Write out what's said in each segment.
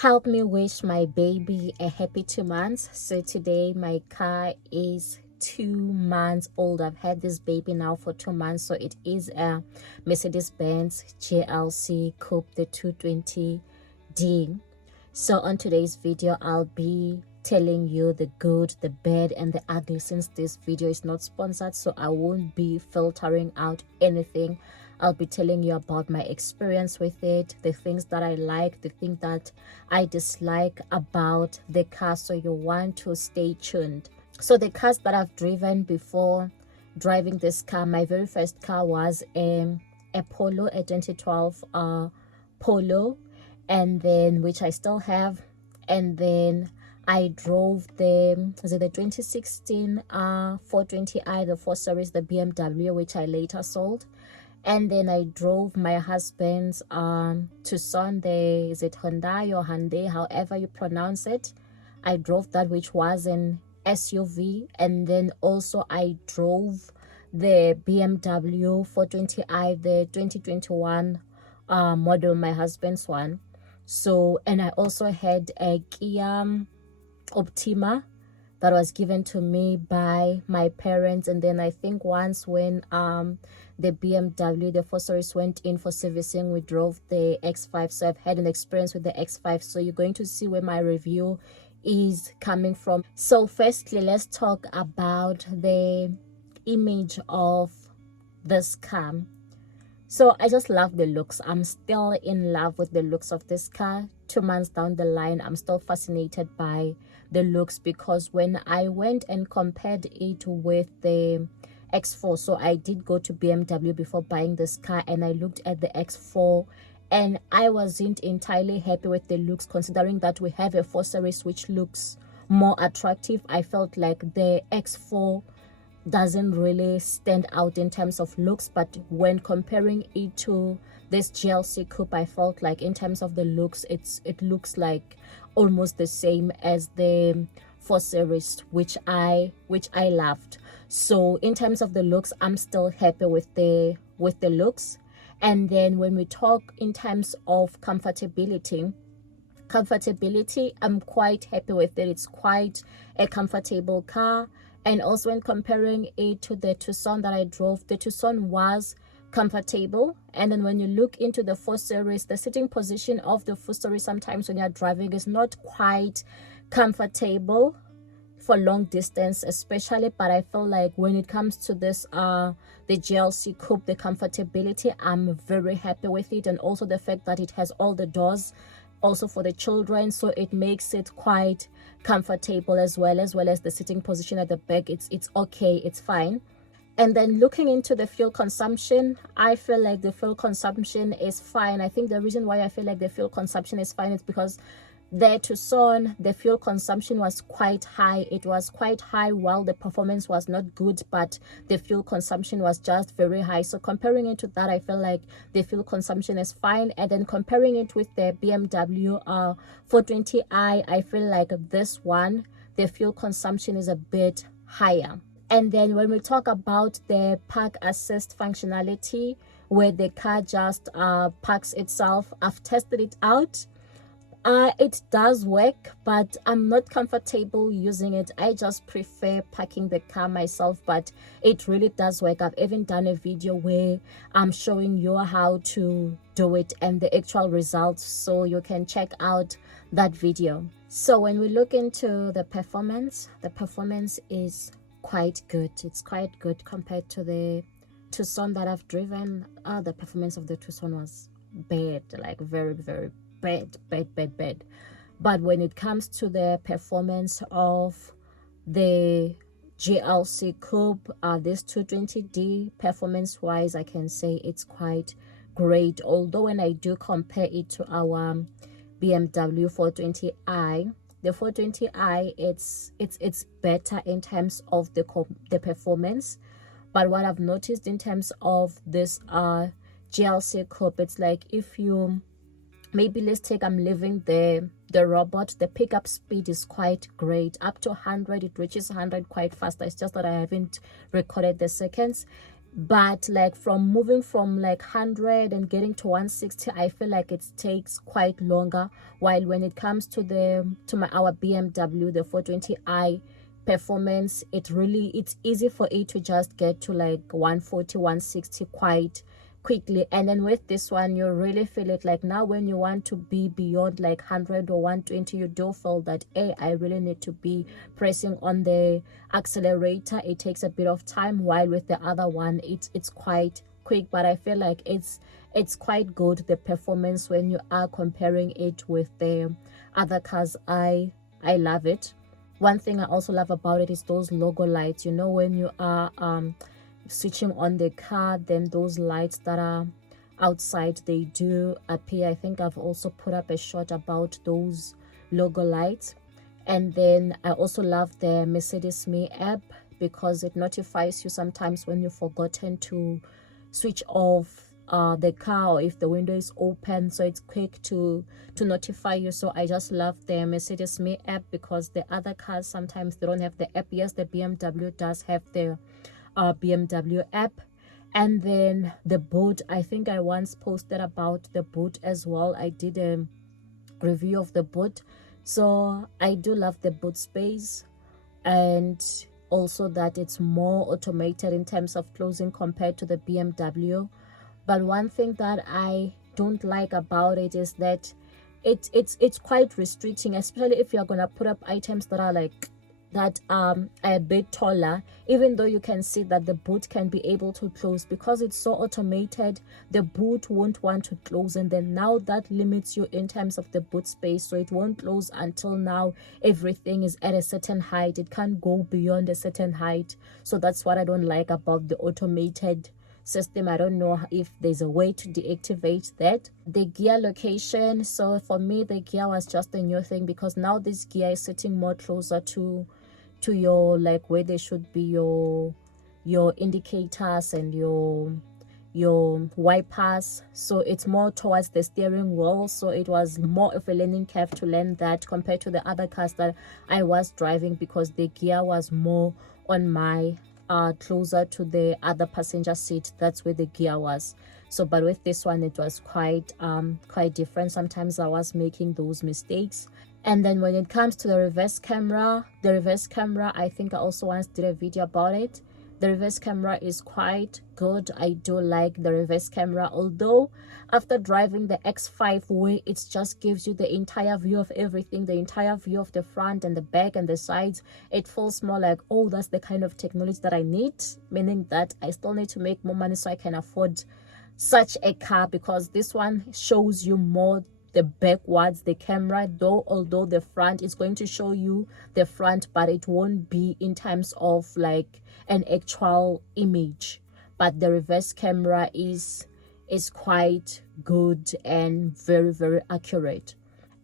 Help me wish my baby a happy 2 months. So today my car is 2 months old. I've had this baby now for 2 months. So it is a Mercedes-Benz GLC Coupe, the 220D. So on today's video, I'll be telling you the good, the bad, and the ugly. Since this video is not sponsored, so I won't be filtering out anything. I'll be telling you about my experience with it, the things that I like, the things that I dislike about the car. So you want to stay tuned. So the cars that I've driven before driving this car, my very first car was a Polo, a 2012 Polo, and then which I still have. And then I drove the 2016 420i, the 4 Series, the BMW, which I later sold. And then I drove my husband's Tucson, is it Hyundai or Hyundai, however you pronounce it. I drove that, which was an SUV. And then also I drove the BMW 420i, the 2021 model, my husband's one. So, and I also had a Kia Optima that was given to me by my parents. And then I think once when the BMW, the 4 Series, went in for servicing, we drove the X5. So I've had an experience with the X5. So you're going to see where my review is coming from. So firstly, let's talk about the image of this car. So I just love the looks. I'm still in love with the looks of this car. 2 months down the line, I'm still fascinated by the looks, because when I went and compared it with the X4, so I did go to BMW before buying this car, and I looked at the X4 and I wasn't entirely happy with the looks, considering that we have a 4 Series which looks more attractive. I felt like the X4 doesn't really stand out in terms of looks, but when comparing it to this GLC Coupe, I felt like in terms of the looks, it looks like almost the same as the 4 Series, which I loved. So in terms of the looks, I'm still happy with the looks. And then when we talk in terms of comfortability, I'm quite happy with it. It's quite a comfortable car. And also when comparing it to the Tucson that I drove, the Tucson was comfortable. And then when you look into the 4 Series, the sitting position of the 4 Series sometimes when you're driving is not quite comfortable for long distance especially. But I feel like when it comes to this the GLC Coupe, the comfortability, I'm very happy with it. And also the fact that it has all the doors also for the children, so it makes it quite comfortable, as well as the sitting position at the back. It's okay, it's fine. And then looking into the fuel consumption, I feel like the fuel consumption is fine. I think the reason why I feel like the fuel consumption is fine is because the Tucson, the fuel consumption was quite high. It was quite high while the performance was not good, but the fuel consumption was just very high. So comparing it to that, I feel like the fuel consumption is fine. And then comparing it with the BMW 420i, I feel like this one, the fuel consumption is a bit higher. And then when we talk about the park assist functionality, where the car just parks itself, I've tested it out. It does work, but I'm not comfortable using it. I just prefer parking the car myself, but it really does work. I've even done a video where I'm showing you how to do it and the actual results, so you can check out that video. So when we look into the performance is quite good. It's quite good compared to the Tucson that I've driven. The performance of the Tucson was bad, like very, very bad. But when it comes to the performance of the GLC Coupe, this 220D, performance wise, I can say it's quite great. Although when I do compare it to our BMW 420i, the 420i, it's better in terms of the performance. But what I've noticed in terms of this GLC Coupe, it's like if you maybe, let's take, I'm leaving the robot, the pickup speed is quite great. Up to 100, it reaches 100 quite fast. It's just that I haven't recorded the seconds. but like from moving from like 100 and getting to 160, I feel like it takes quite longer. While when it comes to our BMW, the 420i performance, it's easy for it to just get to like 140, 160 quite quickly. And then with this one, you really feel it like now when you want to be beyond like 100 or 120, you do feel that, hey, I really need to be pressing on the accelerator. It takes a bit of time, while with the other one it's quite quick. But I feel like it's quite good, the performance, when you are comparing it with the other cars. I love it. One thing I also love about it is those logo lights. You know, when you are switching on the car, then those lights that are outside, they do appear. I think I've also put up a shot about those logo lights. And then I also love the Mercedes Me app, because it notifies you sometimes when you've forgotten to switch off the car, or if the window is open, so it's quick to notify you. So I just love the Mercedes Me app, because the other cars sometimes they don't have the app. Yes, the BMW does have the BMW app. And then the boot, I think I once posted about the boot as well. I did a review of the boot. So I do love the boot space, and also that it's more automated in terms of closing compared to the BMW. But one thing that I don't like about it is that it's quite restricting, especially if you're gonna put up items that are like that are a bit taller. Even though you can see that the boot can be able to close, because it's so automated, the boot won't want to close, and then now that limits you in terms of the boot space. So it won't close until now everything is at a certain height. It can't go beyond a certain height. So that's what I don't like about the automated system. I don't know if there's a way to deactivate that. The gear location, so for me the gear was just a new thing, because now this gear is sitting more closer to your, like, where they should be your indicators and your wipers. So it's more towards the steering wheel. So it was more of a learning curve to learn that, compared to the other cars that I was driving, because the gear was more on my closer to the other passenger seat. That's where the gear was. So but with this one, it was quite different. Sometimes I was making those mistakes. And then when it comes to the reverse camera, I think I also once did a video about it. The reverse camera is quite good. I do like the reverse camera, although after driving the X5 way, it just gives you the entire view of everything, the entire view of the front and the back and the sides. It feels more like, oh, that's the kind of technology that I need, meaning that I still need to make more money so I can afford such a car, because this one shows you more the backwards, the camera, although the front is going to show you the front, but it won't be in terms of like an actual image. But the reverse camera is quite good and very, very accurate.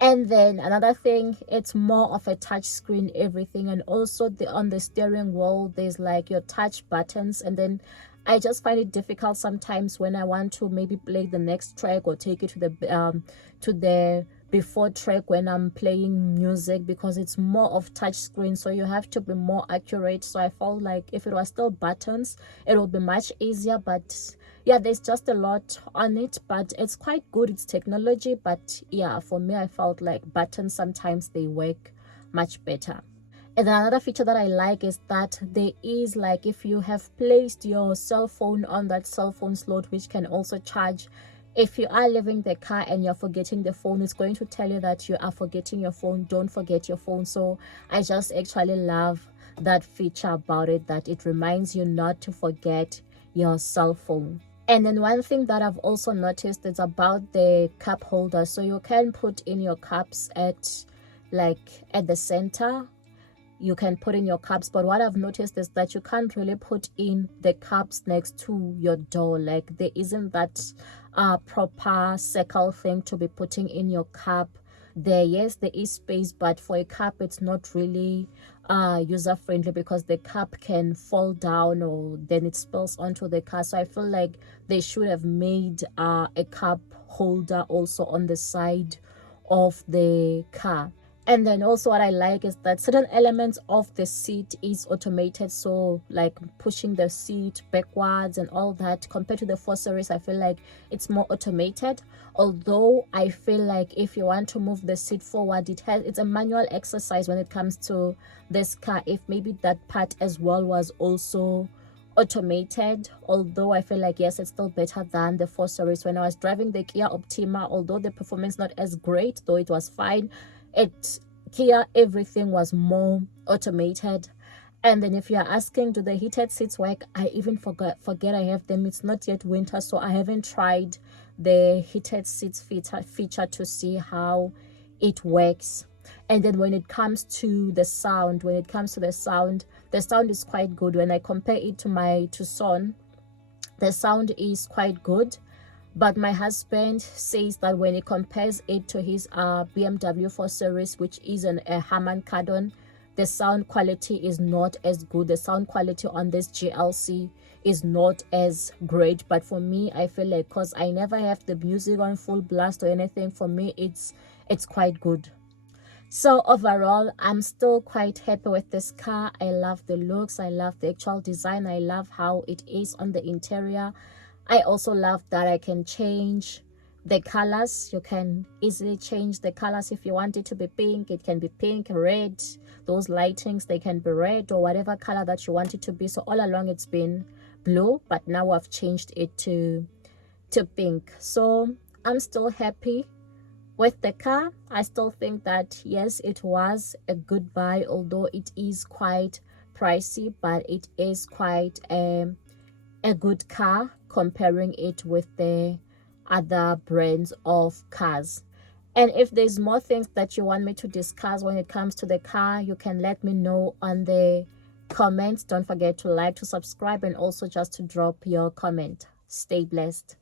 And then another thing, it's more of a touch screen everything. And also on the steering wheel, there's like your touch buttons. And then I just find it difficult sometimes when I want to maybe play the next track or take it to the before track when I'm playing music, because it's more of touch screen, so you have to be more accurate. So I felt like if it was still buttons, it would be much easier. But yeah, there's just a lot on it, but it's quite good. It's technology, but yeah, for me, I felt like buttons sometimes they work much better. And another feature that I like is that there is, like, if you have placed your cell phone on that cell phone slot, which can also charge, if you are leaving the car and you're forgetting the phone, it's going to tell you that you are forgetting your phone. Don't forget your phone. So I just actually love that feature about it, that it reminds you not to forget your cell phone. And then one thing that I've also noticed is about the cup holder. So you can put in your cups at the center. You can put in your cups, but what I've noticed is that you can't really put in the cups next to your door. Like, there isn't that proper circle thing to be putting in your cup there. Yes, there is space, but for a cup it's not really user friendly, because the cup can fall down or then it spills onto the car. So I feel like they should have made a cup holder also on the side of the car. And then also what I like is that certain elements of the seat is automated, so like pushing the seat backwards and all that. Compared to the 4 Series, I feel like it's more automated. Although I feel like if you want to move the seat forward, it's a manual exercise when it comes to this car. If maybe that part as well was also automated, although I feel like yes, it's still better than the 4 Series. When I was driving the Kia Optima, although the performance not as great, though it was fine, Kia, everything was more automated. And then if you're asking, do the heated seats work, I even forget I have them. It's not yet winter, so I haven't tried the heated seats feature to see how it works. And then when it comes to the sound, the sound is quite good. When I compare it to my Tucson, the sound is quite good. But my husband says that when he compares it to his BMW 4 Series, which is a Harman Kardon, the sound quality is not as good. The sound quality on this GLC is not as great. But for me, I feel like, because I never have the music on full blast or anything, for me it's quite good. So overall, I'm still quite happy with this car. I love the looks, I love the actual design, I love how it is on the interior. I also love that I can change the colors. You can easily change the colors. If you want it to be pink, it can be pink, red. Those lightings, they can be red or whatever color that you want it to be. So all along it's been blue, but now I've changed it to pink. So I'm still happy with the car. I still think that yes, it was a good buy, although it is quite pricey, but it is quite a good car comparing it with the other brands of cars. And if there's more things that you want me to discuss when it comes to the car, you can let me know on the comments. Don't forget to like, to subscribe, and also just to drop your comment. Stay blessed.